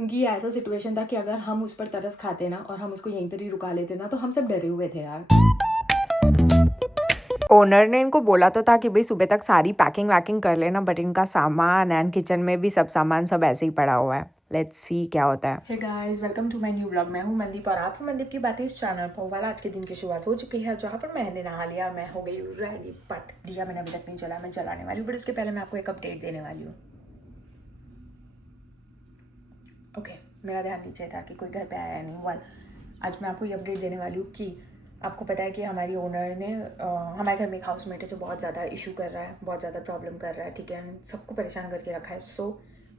क्योंकि ये ऐसा सिचुएशन था कि अगर हम उस पर तरस खाते ना और हम उसको यहीं पर ही रुका लेते ना, तो हम सब डरे हुए थे यार। ओनर ने इनको बोला तो था कि भाई सुबह तक सारी पैकिंग वैकिंग कर लेना, बट इनका सामान एंड किचन में भी सब सामान सब ऐसे ही पड़ा हुआ है। लेट्स सी क्या होता है। Hey guys, welcome to my new vlog. मैं हूँ मनदीप और आप हैं मनदीप की बातें इस चैनल पर। वाला आज के दिन की शुरुआत हो चुकी है, जहाँ पर मैंने नहा लिया, मैं हो गई रेडी। बट दिया मैंने अभी तक नहीं चला, मैं चलाने वाली हूँ, बट उसके पहले मैं आपको एक अपडेट देने वाली हूँ। ओके, मेरा ध्यान नीचे था कि कोई घर पे आया नहीं। वेल, आज मैं आपको ये अपडेट देने वाली हूँ कि आपको पता है कि हमारी ओनर ने हमारे घर में एक हाउसमेट है जो बहुत ज़्यादा इशू कर रहा है, बहुत ज़्यादा प्रॉब्लम कर रहा है, ठीक है, सबको परेशान करके रखा है। सो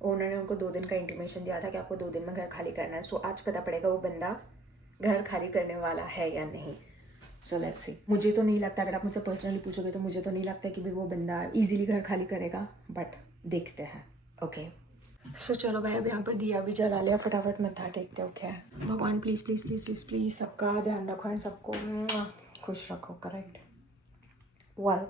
ओनर ने उनको 2 दिन का इंटीमेशन दिया था कि आपको 2 दिन में घर खाली करना है। सो आज पता पड़ेगा वो बंदा घर खाली करने वाला है या नहीं। So let's see. मुझे तो नहीं लगता, अगर आप मुझसे पर्सनली पूछोगे तो मुझे तो नहीं लगता कि भाई वो बंदा ईजिली घर खाली करेगा, बट देखते हैं। ओके सो चलो भाई, अब यहाँ पर दिया भी जला लिया, फटाफट मत्था टेकते। ओके भगवान, please please please please please सबका ध्यान रखो एंड सबको खुश रखो। करेक्ट। वेल,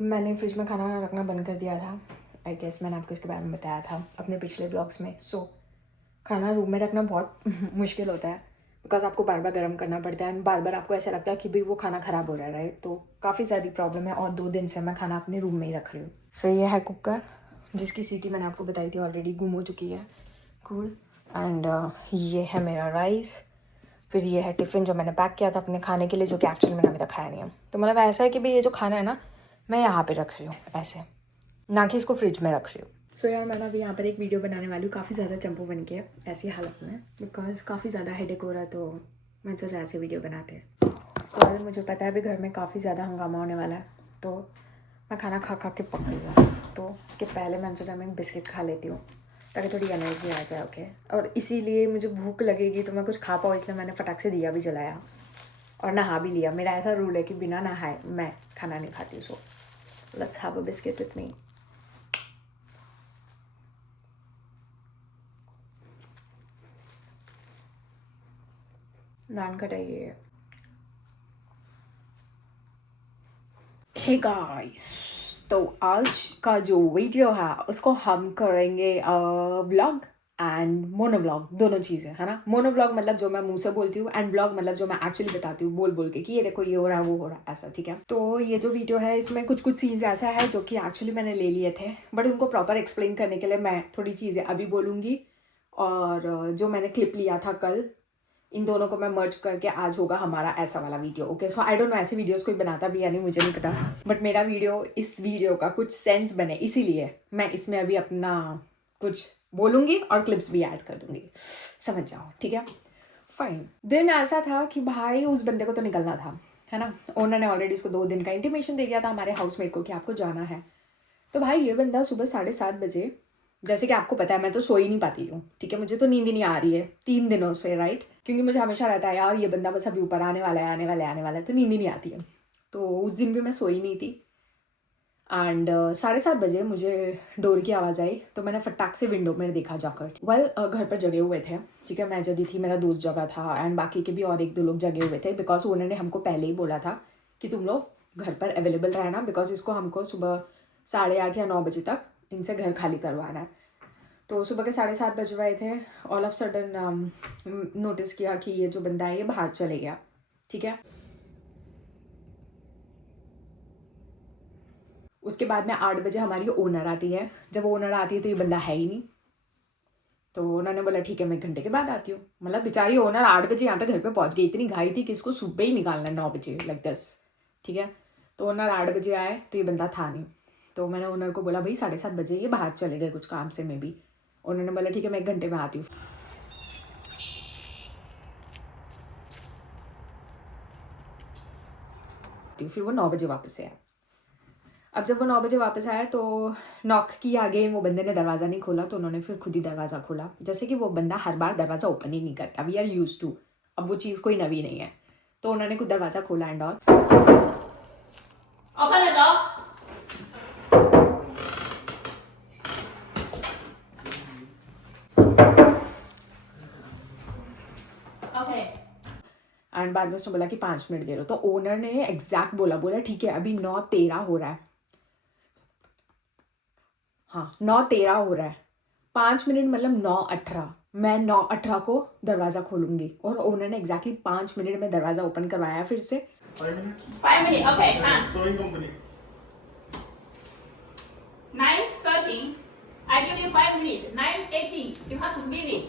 मैंने फ्रिज में खाना रखना बंद कर दिया था। आई गेस मैंने आपको इसके बारे में बताया था अपने पिछले ब्लॉग्स में। सो खाना रूम में रखना बहुत मुश्किल होता है, बिकॉज आपको बार बार गर्म करना पड़ता है एंड बार बार आपको ऐसा लगता है कि भाई वो खाना ख़राब हो रहा है, राइट। तो काफ़ी सारी प्रॉब्लम है और 2 दिन से मैं खाना अपने रूम में ही रख रही हूँ। सो ये है कुकर, जिसकी सीटी मैंने आपको बताई थी ऑलरेडी, गुम हो चुकी है। कूल। एंड ये है मेरा राइस। फिर ये है टिफ़िन जो मैंने पैक किया था अपने खाने के लिए, जो कि एक्चुअली मैंने अभी तक खाया नहीं है। तो मतलब ऐसा है कि भाई ये जो खाना है ना, मैं यहाँ पे रख रही हूँ ऐसे, ना कि इसको फ्रिज में रख रही हूँ। सो यार, मैं अभी यहाँ पर एक वीडियो बनाने वाली हूँ, काफ़ी ज़्यादा चंपू बन के ऐसी हालत में, बिकॉज काफ़ी ज़्यादा हेडेक हो रहा है। तो मैं सोचा ऐसे वीडियो बनाते हैं। और मुझे पता है अभी घर में काफ़ी ज़्यादा हंगामा होने वाला है, तो मैं खाना खा खा के पक गई हूँ। तो इसके पहले मैंने सोचा मैं एक बिस्किट खा लेती हूँ ताकि थोड़ी एनर्जी आ जाए। ओके, और इसीलिए मुझे भूख लगेगी तो मैं कुछ खा पाऊँ, इसलिए मैंने फटाक से दिया भी जलाया और नहा भी लिया। मेरा ऐसा रूल है कि बिना नहाए मैं खाना नहीं खाती हूँ। So let's have a biscuit with me. नान कटाइए। हे गाइस, तो आज का जो वीडियो है उसको हम करेंगे व्लॉग एंड मोनोव्लॉग, दोनों चीज़ें है ना। मोनोव्लॉग मतलब जो मैं मुंह से बोलती हूँ, एंड ब्लॉग मतलब जो मैं एक्चुअली बताती हूँ बोल बोल के कि ये देखो ये हो रहा है वो हो रहा है, ऐसा, ठीक है। तो ये जो वीडियो है इसमें कुछ कुछ सीन्स ऐसा है जो कि एक्चुअली मैंने ले लिए थे, बट उनको प्रॉपर एक्सप्लेन करने के लिए मैं थोड़ी चीज़ें अभी बोलूँगी। और जो मैंने क्लिप लिया था कल, इन दोनों को मैं मर्ज करके आज होगा हमारा ऐसा वाला video. Okay, so I don't know ऐसे वीडियोस कोई बनाता भी या नहीं, मुझे नहीं पता, बट मेरा वीडियो, इस वीडियो का कुछ सेंस बने इसीलिए मैं इसमें अभी अपना कुछ बोलूँगी और क्लिप्स भी ऐड कर दूँगी, समझ जाओ, ठीक है। फाइन। दिन ऐसा था कि भाई उस बंदे को तो निकलना था, है ना। ओनर ने ऑलरेडी उसको 2 दिन का इंटीमेशन दे दिया था हमारे हाउसमेट को कि आपको जाना है। तो भाई ये बंदा सुबह 7:30 बजे, जैसे कि आपको पता है मैं तो सो ही नहीं पाती हूँ, ठीक है, मुझे तो नींद ही नहीं आ रही है 3 दिनों से, राइट। क्योंकि मुझे हमेशा रहता है यार ये बंदा बस अभी ऊपर आने वाला है, आने वाला है, आने वाला है, तो नींद ही नहीं आती है। तो उस दिन भी मैं सोई नहीं थी। एंड 7:30 बजे मुझे डोर की आवाज़ आई, तो मैंने फटाक से विंडो में देखा जाकर। वेल, घर पर जगे हुए थे, ठीक है, मैं जगी थी, मेरा दोस्त जगा था एंड बाकी के भी और 1-2 लोग जगे हुए थे, बिकॉज उन्होंने हमको पहले ही बोला था कि तुम लोग घर पर अवेलेबल रहना, बिकॉज इसको हमको सुबह 8:30 या 9 बजे तक इनसे घर खाली करवाना है। तो सुबह के 7:30 बज रहे थे, ऑल ऑफ सडन नोटिस किया कि ये जो बंदा है ये बाहर चले गया, ठीक है। उसके बाद में 8 बजे हमारी ओनर आती है। जब ओनर आती है तो ये बंदा है ही नहीं। तो उन्होंने बोला ठीक है मैं 1 घंटे के बाद आती हूँ। मतलब बेचारी ओनर 8 बजे यहाँ पे घर पे पहुँच गई, इतनी घाई थी कि इसको सुबह ही निकालना है 9 बजे, लाइक दिस, ठीक है। तो ओनर 8 बजे आए तो ये बंदा था नहीं। तो मैंने ओनर को बोला भाई 7:30 बजे ये बाहर चले गए कुछ काम से, में भी। उन्होंने बोला ठीक है मैं 1 घंटे में आती हूँ। फिर वो 9 बजे वापस आया। अब जब वो 9 बजे वापस आया तो नॉक किया अगेन, वो बंदे ने दरवाज़ा नहीं खोला, तो उन्होंने फिर खुद ही दरवाज़ा खोला। जैसे कि वो बंदा हर बार दरवाज़ा ओपन ही नहीं करता, वी आर यूज्ड टू, अब वो चीज़ कोई नवी नहीं है। तो उन्होंने खुद दरवाज़ा खोला and all. Open the door. Okay. And बाद में उसने बोला कि 5 मिनट दे रहे हो, तो ओनर ने एग्जैक्ट बोला ठीक है अभी 9:13 हो रहा है, हाँ 9:13 हो रहा है, 5 मिनट मतलब 9:18, मैं 9:18 को दरवाज़ा खोलूंगी और ओनर ने एग्जैक्टली 5 मिनट में दरवाज़ा ओपन करवाया फिर से। 5 minutes? 5 minutes, okay, Towing company. 9:13. I give you 5 minutes. 9:18. You have to leave it.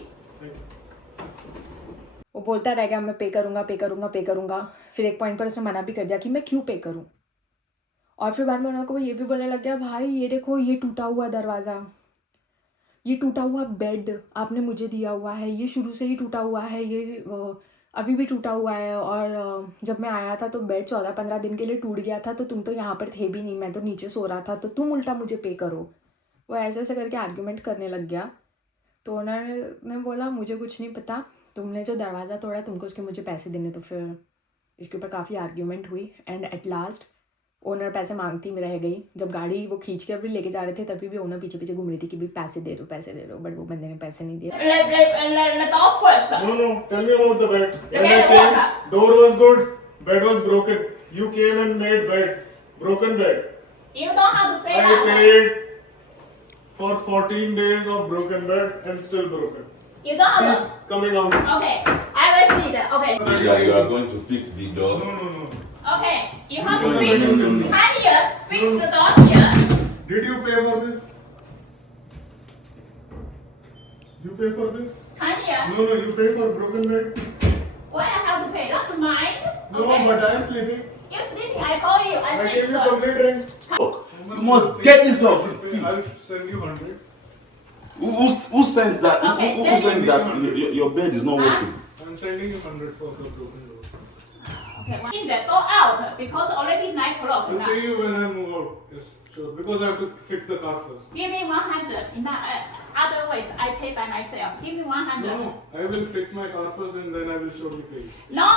वो बोलता रह गया मैं पे करूँगा पे करूँगा पे करूँगा। फिर एक पॉइंट पर उसने मना भी कर दिया कि मैं क्यों पे करूँ। और फिर बाद में उन्होंने को ये भी बोलने लग गया भाई ये देखो ये टूटा हुआ दरवाज़ा, ये टूटा हुआ बेड आपने मुझे दिया हुआ है, ये शुरू से ही टूटा हुआ है, ये अभी भी टूटा हुआ है। और जब मैं आया था तो बेड 14-15 दिन के लिए टूट गया था, तो तुम तो यहाँ पर थे भी नहीं, मैं तो नीचे सो रहा था, तो तुम उल्टा मुझे पे करो। वो ऐसे ऐसे करके आर्ग्यूमेंट करने लग गया। तो उन्होंने बोला मुझे कुछ नहीं पता, तुमने जो दरवाज़ा तोड़ा तुमको उसके मुझे पैसे देने। तो फिर इसके ऊपर काफ़ी आर्ग्यूमेंट हुई एंड एट लास्ट ओनर पैसे मांगती मैं रह गई। जब गाड़ी वो खींच के अभी लेके जा रहे थे तभी भी ओनर पीछे पीछे घूम रही थी कि भी पैसे दे दो, बट वो बंदे ने पैसे नहीं दिए। Let off first. No, tell me about the bed. The When I bed came, what? door was good, bed was broken. You came and made bed, broken bed. You don't have to say I that. paid for 14 days of broken bed and still broken. You don't See, have to. coming out. Okay, I will see that. Okay. Yeah, you are going to fix the door. No. Okay, you have to No, fix. no, no, no. Here, fix the door here. Did you pay for this? You pay for this? Here. No, you pay for broken bed. Why I have to pay? That's mine. No, Okay. but I am sleeping. You're sleeping. I call you. I I fix gave you it. complete rent. You must get this door fixed. I'll send you 100. Who sends that? Okay, who send sends it. that your bed is not Huh? working? I'm sending you 100 for the broken door. Okay. In there, go out because already 9 o'clock I'll now. pay you when I move out. Yes, sure. Because I have to fix the car first. Give me 100. In that, otherwise, I pay by myself. Give me 100. No, I will fix my car first and then I will surely pay you. No.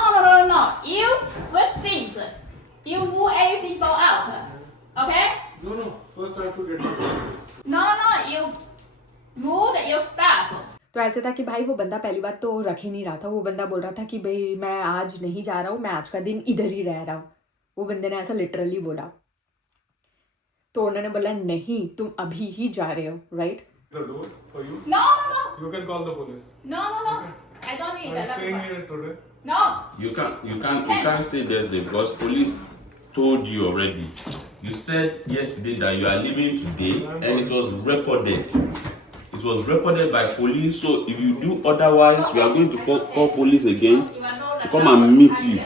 You first things. You move everything go out. Okay? No. First I have to get my purchase. No. You move your stuff. तो ऐसे था कि भाई वो बंदा पहली बात तो रख ही नहीं रहा था। वो बंदा बोल रहा था कि भाई मैं आज नहीं जा रहा हूँ, मैं आज का दिन इधर ही रह रहा हूँ। वो बंदे ने ऐसा लिटरली बोला। तो उन्होंने बोला नहीं तुम अभी ही जा रहे हो, right? The door for you. No. You can call the police. No. I don't need I'm that. staying here today. No. You can't stay there today because police told you already. You said yesterday that you are leaving today and it was recorded. It was recorded by police, so if you do otherwise, we are going to call police again to come and meet you.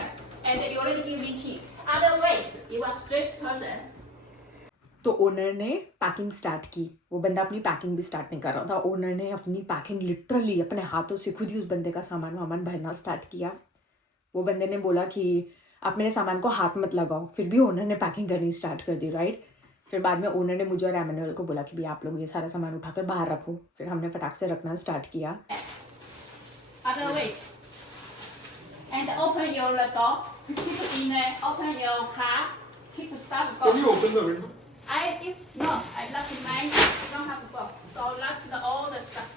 And you already give me key. Otherwise, you are stressed person. तो owner ने packing start की। वो बंदा अपनी packing भी start नहीं कर रहा था। ओनर ने अपनी पैकिंग लिटरली अपने हाथों से खुद ही उस बंदे का सामान वामान भरना स्टार्ट किया। वो बंदे ने बोला कि आप मेरे सामान को हाथ मत लगाओ, फिर भी ओनर ने पैकिंग करनी स्टार्ट कर दी, राइट? फिर बाद में ओनर ने मुझे और एमैनुअल को बोला कि भी आप लोग ये सारा सामान उठाकर बाहर रखो। फिर हमने फटाक से रखना स्टार्ट किया। Otherwise, and open your door. Keep in there. Open your car. Keep stuff go. Can you open the window? I lock mine. You don't have to go. So lock all the stuff.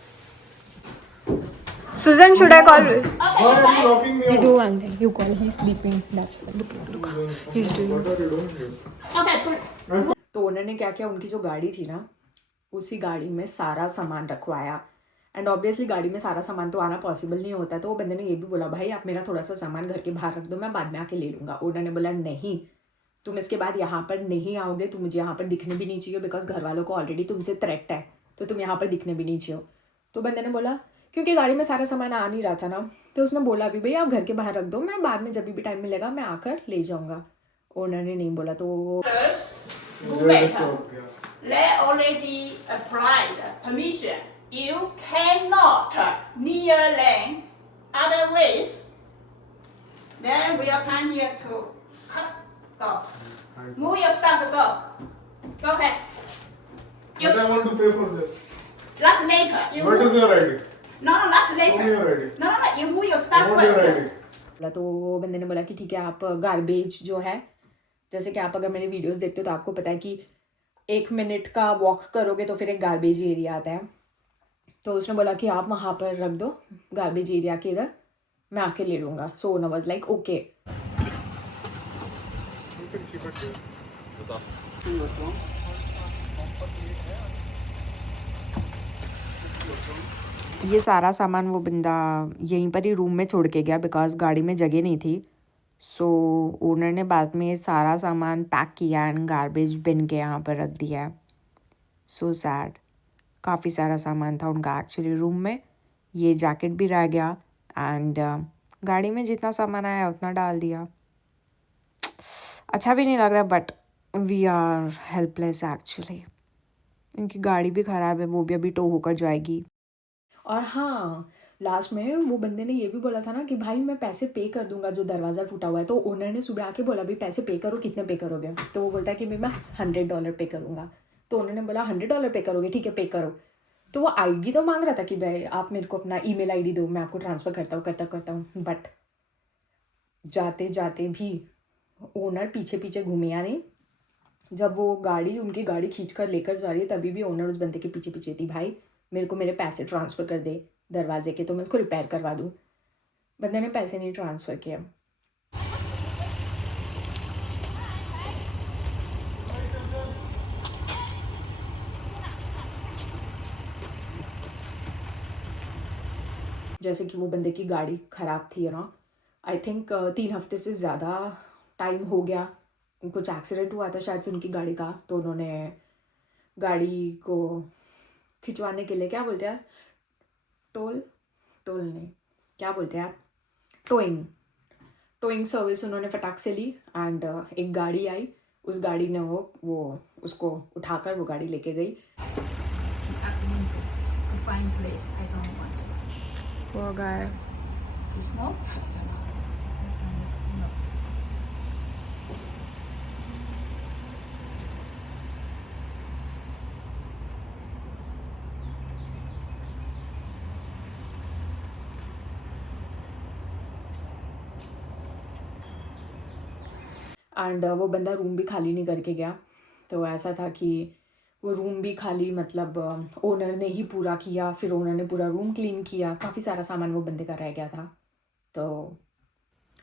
Susan, should I call? Okay, Why are you fine. locking me You out? do one thing. You call. He's sleeping. That's why. Look. He's doing. What are you doing here? Okay, put. तो owner ने क्या किया, उनकी जो गाड़ी थी ना उसी गाड़ी में सारा सामान रखवाया। एंड ऑब्वियसली गाड़ी में सारा सामान तो आना पॉसिबल नहीं होता। तो वो बंदे ने ये भी बोला भाई आप मेरा थोड़ा सा सामान घर के बाहर रख दो, मैं बाद में आके ले लूँगा। ओनर ने बोला नहीं तुम इसके बाद यहाँ पर नहीं आओगे, तुम मुझे यहाँ पर दिखने भी नहीं चाहिए बिकॉज घर वालों को ऑलरेडी तुमसे थ्रेट है, तो तुम यहाँ पर दिखने भी नहीं चाहिए। तो बंदे ने बोला क्योंकि गाड़ी में सारा सामान आ नहीं रहा था ना, तो उसने बोला अभी भैया आप घर के बाहर रख दो, मैं बाद में जब भी टाइम मिलेगा मैं आकर ले जाऊँगा। ओनर ने नहीं बोला तो Do Where the better. stop? Yeah. They already applied permission. You cannot near land. Otherwise, then we are come here to cut. Go. Move your stuff. Go. Go ahead. But I want to pay for this. That's later. You What move. is your ID? No, that's Show me later. your ID. No. You move your I stuff want your first. ID. बोला। तो वो बंदे ने बोला कि ठीक है आप गार्बेज जो है, जैसे कि आप अगर मेरे वीडियोस देखते हो तो आपको पता है कि 1 मिनट का वॉक करोगे तो फिर एक गार्बेज एरिया आता है। तो उसने बोला कि आप वहाँ पर रख दो गार्बेज एरिया के इधर, मैं आके ले लूँगा। So owner was like okay. You can keep it there. ये सारा सामान वो बंदा यहीं पर ही रूम में छोड़ के गया बिकॉज गाड़ी में जगह नहीं थी। सो ओनर ने बाद में सारा सामान पैक किया एंड गार्बेज बिन के यहाँ पर रख दिया है। So sad. काफ़ी सारा सामान था उनका एक्चुअली रूम में। ये जैकेट भी रह गया एंड गाड़ी में जितना सामान आया उतना डाल दिया। अच्छा भी नहीं लग रहा but we are helpless actually. इनकी गाड़ी भी ख़राब है, वो भी अभी टो होकर जाएगी। और हाँ, लास्ट में वो बंदे ने ये भी बोला था ना कि भाई मैं पैसे पे कर दूंगा जो दरवाज़ा टूटा हुआ है। तो ओनर ने सुबह आके बोला भाई पैसे पे करो, कितने पे करोगे? तो वो बोलता है कि भाई मैं $100 पे करूँगा। तो उन्होंने बोला $100 पे करोगे, ठीक है पे करो। तो वो आईडी तो मांग रहा था कि भाई आप मेरे को अपना ईमेल आईडी दो, मैं आपको ट्रांसफ़र करता हूँ। बट जाते जाते भी ओनर पीछे पीछे घूमिया नहीं। जब वो गाड़ी उनकी गाड़ी खींच कर लेकर जा रही है तभी भी ओनर उस बंदे के पीछे पीछे थी, भाई मेरे को मेरे पैसे ट्रांसफ़र कर दे दरवाजे के तो मैं उसको रिपेयर करवा दूँ। बंदे ने पैसे नहीं ट्रांसफ़र किया। जैसे कि वो बंदे की गाड़ी ख़राब थी ना, आई थिंक 3 हफ्ते से ज़्यादा टाइम हो गया। कुछ एक्सीडेंट हुआ था शायद से उनकी गाड़ी का, तो उन्होंने गाड़ी को खिंचवाने के लिए क्या बोलते हैं, टोल नहीं क्या बोलते हैं, टोइंग सर्विस उन्होंने फटाक से ली एंड एक गाड़ी आई। उस गाड़ी ने वो उसको उठाकर वो गाड़ी लेके गई। Poor guy. एंड वो बंदा रूम भी खाली नहीं करके गया। तो ऐसा था कि वो रूम भी खाली मतलब ओनर ने ही पूरा किया, फिर ओनर ने पूरा रूम क्लीन किया। काफ़ी सारा सामान वो बंदे का रह गया था। तो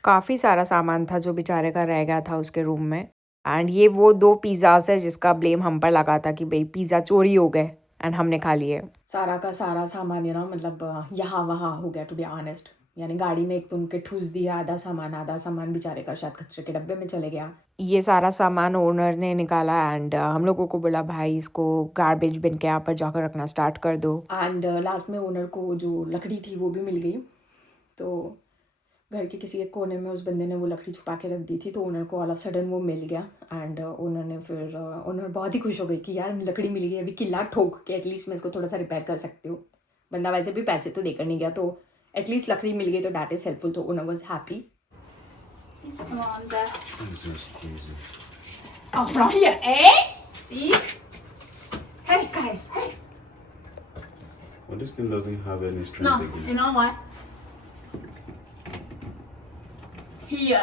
काफ़ी सारा सामान था जो बेचारे का रह गया था उसके रूम में। एंड ये वो 2 पिज़्ज़ाज़ है जिसका ब्लेम हम पर लगा था कि भाई पिज़्ज़ा चोरी हो गए एंड हमने खा लिए। सारा का सारा सामान मतलब यहाँ वहाँ हो गया टू बी ऑनेस्ट। यानी गाड़ी में एक तो उनके ठूस दिया आधा सामान बेचारे का शायद कचरे के डब्बे में चले गया। ये सारा सामान ओनर ने निकाला एंड हम लोगों को बोला भाई इसको गार्बेज बिन के यहाँ पर जाकर रखना स्टार्ट कर दो। एंड लास्ट में ओनर को जो लकड़ी थी वो भी मिल गई। तो घर के किसी एक कोने में उस बंदे ने वो लकड़ी छुपा के रख दी थी, तो ओनर को ऑल ऑफ सडन वो मिल गया। एंड ओनर बहुत ही खुश हो गई कि यार लकड़ी मिल गई, अभी किला ठोक के एटलीस्ट मैं इसको थोड़ा सा रिपेयर कर सकती हूँ। बंदा वैसे भी पैसे तो देकर नहीं गया, तो एटलीस्ट लकड़ी मिल गई, तो दैट इज़ हेल्पफुल। तो owner was happy. Oh, from here, eh? See? Hey guys, hey. But this thing doesn't have any strength No, again. you know what? Here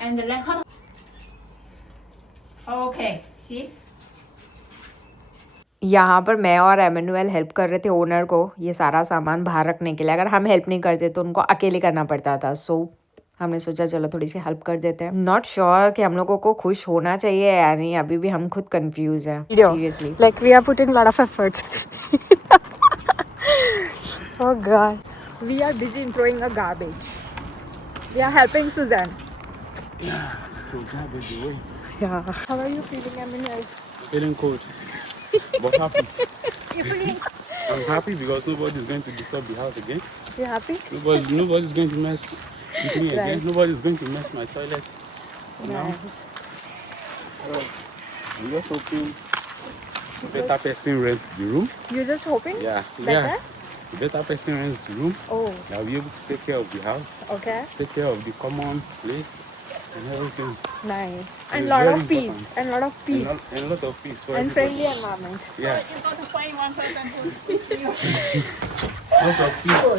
and the left. Okay, see? यहाँ पर मैं और Emmanuel help कर रहे थे owner को ये सारा सामान बाहर रखने के लिए। अगर हम हेल्प नहीं करते तो उनको अकेले करना पड़ता था। सो हमने सोचा चलो थोड़ी सी हेल्प कर देते हैं। नॉट श्योर कि हम लोगों को खुश होना चाहिए या नहीं, अभी भी हम खुद कंफ्यूज हैं seriously. Like we are putting lot of efforts. Oh god, we are busy in throwing a garbage. We are helping Suzanne. Throw garbage away. Yeah. How are you feeling, Emmanuel? Feeling cold, but happy. I'm happy because nobody's going to disturb the house again. You happy? Nobody's going to mess with me again. Right. Nobody's going to mess my toilet. Now, Nice. I'm just hoping better person rents the room. You're just hoping? Yeah. Better? The better person rents the room. Oh, I'll be able to take care of the house, okay. take care of the common place and everything. Nice. It's And lot very of peace. important. And lot of peace. And a lot of peace for And everybody. friendly environment. Yeah. You got to find one person to speak to you. Lot of peace.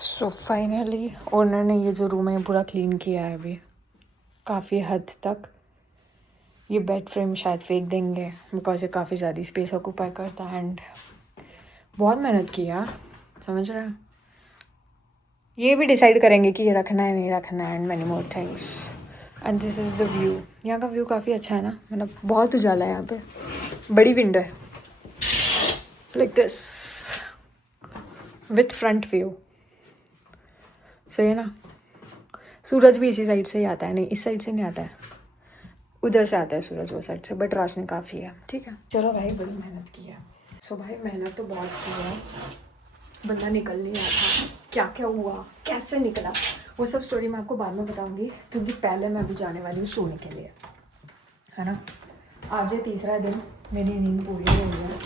So finally owner ने ये जो room है पूरा clean किया है अभी काफ़ी हद तक। ये बेड फ्रेम शायद फेंक देंगे बिकॉज ये काफ़ी ज़्यादा स्पेस ऑक्यूपाई करता है एंड बहुत मेहनत की यार, समझ रहे हैं। ये भी डिसाइड करेंगे कि ये रखना है नहीं रखना है and many more things. And this is the view. यहाँ का व्यू काफ़ी अच्छा है ना, मतलब बहुत उजाला है यहाँ पे, बड़ी विंडो है like this. With front view. सही है ना? सूरज भी इसी साइड से ही आता है, नहीं इस साइड से नहीं आता है, उधर से आता है सूरज वो साइड से, बट रोशनी काफ़ी है। ठीक है, चलो भाई बड़ी मेहनत की है। सो भाई मेहनत तो बहुत की है, बंदा निकल नहीं रहा था, क्या क्या हुआ, कैसे निकला, वो सब स्टोरी मैं आपको बाद में बताऊंगी, क्योंकि पहले मैं अभी जाने वाली हूँ सोने के लिए, है ना। आज है तीसरा दिन, मेरी नींद पूरी नहीं हुई है,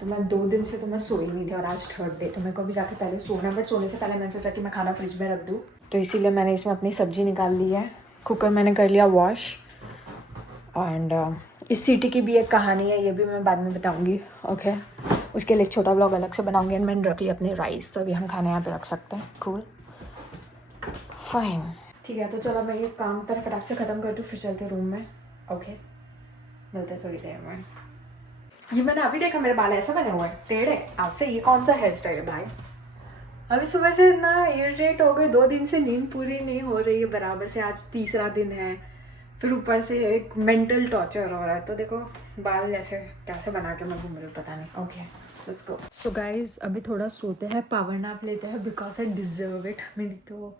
तो मैं 2 दिन से तो मैं सोई नहीं थी, और आज 3rd डे, तो मेरे को अभी जाके पहले सोना है। बट सोने से पहले मैंने सोचा कि मैं खाना फ्रिज में रख दूँ, तो इसीलिए मैंने इसमें अपनी सब्ज़ी निकाल ली है। कुकर मैंने कर लिया वॉश, एंड इस सीटी की भी एक कहानी है, ये भी मैं बाद में बताऊंगी। ओके, उसके लिए एक छोटा ब्लॉग अलग से बनाऊंगी। एंड मैंने रख ली अपनी राइस, तो अभी हम खाना यहाँ पे रख सकते हैं। कूल, फाइन, ठीक है। तो चलो मैं ये काम पर फटाक से ख़त्म कर दूँ, फिर चलते रूम में। ओके, मिलते हैं थोड़ी देर में। ये मैंने अभी देखा मेरे बाल ऐसे बने हुए हैं टेढ़े, आज से ये कौन सा हेयर स्टाइल है भाई? अभी सुबह से इतना इरिटेट हो गए, 2 दिन से नींद पूरी नहीं हो रही है बराबर से, आज तीसरा दिन है, फिर ऊपर से एक मेंटल टॉर्चर हो रहा है। तो देखो बाल जैसे कैसे बना के मैं घूम रही हूँ, पता नहीं। Okay, let's go. So guys अभी थोड़ा सोते हैं, पावर नैप लेते हैं, बिकॉज आई डिजर्व इट। मेरी तो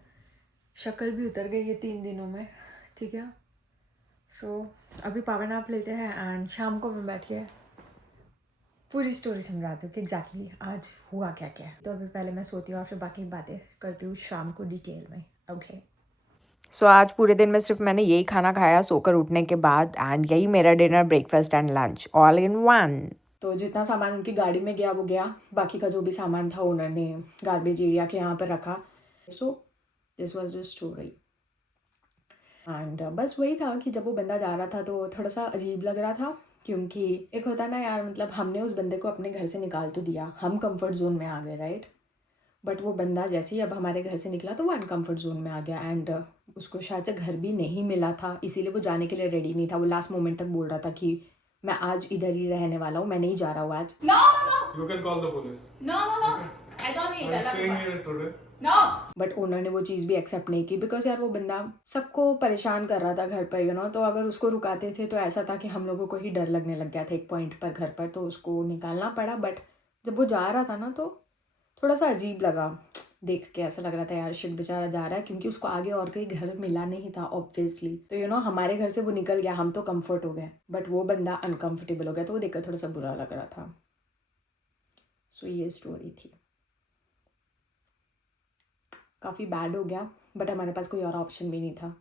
शक्ल भी उतर गई है 3 दिनों में, ठीक है। सो अभी पावर नैप लेते हैं, एंड शाम को मैं बैठ के पूरी स्टोरी समझाती हूँ कि एग्जैक्टली आज हुआ क्या क्या। तो अभी पहले मैं सोती हूँ और फिर बाकी बातें करती हूँ शाम को डिटेल में। ओके, सो आज पूरे दिन में सिर्फ मैंने यही खाना खाया सोकर उठने के बाद, एंड यही मेरा dinner, breakfast and lunch all in one. तो जितना सामान उनकी गाड़ी में गया वो गया, बाकी का जो भी सामान था उन्होंने गार्बेज एरिया के यहाँ पर रखा। So this was the story, and बस वही था कि जब वो बंदा जा रहा था तो थोड़ा सा अजीब लग रहा था, क्योंकि एक होता ना यार, मतलब हमने उस बंदे को अपने घर से निकाल तो दिया, हम कंफर्ट जोन में आ गए, राइट। बट वो बंदा जैसे ही अब हमारे घर से निकला तो वो अनकम्फर्ट जोन में आ गया, एंड उसको शायद से घर भी नहीं मिला था, इसीलिए वो जाने के लिए रेडी नहीं था। वो लास्ट मोमेंट तक बोल रहा था कि मैं आज इधर ही रहने वाला हूँ, मैं नहीं जा रहा हूँ आज। No, no, You can call the police. no, no, no. I don't need I'm that. staying here today. No. But उन्होंने वो चीज़ भी एक्सेप्ट नहीं की, बिकॉज यार वो बंदा सबको परेशान कर रहा था घर पर, यू नो। तो अगर उसको रुकाते थे तो ऐसा था कि हम लोगों को ही डर लगने लग गया था एक पॉइंट पर घर पर, तो उसको निकालना पड़ा। बट जब वो जा रहा था ना तो थोड़ा सा अजीब लगा देख के, ऐसा लग रहा था यार शिट बेचारा जा रहा है, क्योंकि उसको आगे और कहीं घर मिला नहीं था ऑब्वियसली। तो यू नो हमारे घर से वो निकल गया, हम तो कंफर्ट हो गए, बट वो बंदा अनकंफर्टेबल हो गया, तो वो देखकर थोड़ा सा बुरा लग रहा था। सो ये स्टोरी थी, काफ़ी बैड हो गया, बट हमारे पास कोई और ऑप्शन भी नहीं था,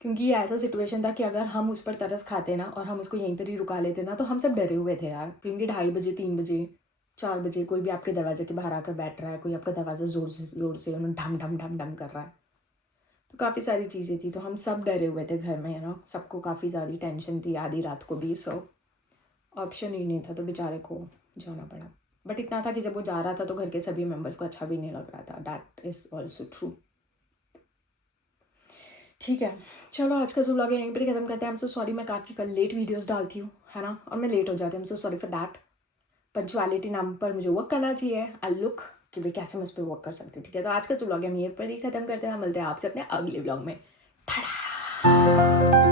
क्योंकि ये ऐसा सिचुएशन था कि अगर हम उस पर तरस खाते ना और हम उसको यहीं पर ही रुका लेते ना, तो हम सब डरे हुए थे यार, क्योंकि 2:30 बजे 3 बजे 4 बजे कोई भी आपके दरवाजे के बाहर आकर बैठ रहा है, कोई आपका दरवाज़ा ज़ोर से उन्हें ढम ढम ढम ढम कर रहा है। तो काफ़ी सारी चीज़ें थी, तो हम सब डरे हुए थे घर में, यू नो। सबको काफ़ी ज़्यादा टेंशन थी आधी रात को भी, सो ऑप्शन ही नहीं था, तो बेचारे को जाना पड़ा। बट इतना था कि जब वो जा रहा था तो घर के सभी मेंबर्स को अच्छा भी नहीं लग रहा था, दैट इज़ ऑल्सो ट्रू। ठीक है, चलो आज का जो व्लॉग है यहीं पर ही ख़त्म करते हैं। आई एम सो सॉरी, मैं काफ़ी कल लेट वीडियोस डालती हूँ, है ना, और मैं लेट हो जाती हूँ। I am so sorry for that. Punctuality नाम पर मुझे वर्क करना चाहिए, आई लुक कि भाई कैसे मैं उस पर वर्क कर सकती हूँ। ठीक है, तो आज का जो व्लॉग है हम यहीं पर ही ख़त्म करते हैं, मिलते हैं आपसे अपने अगले व्लॉग में। टाटा।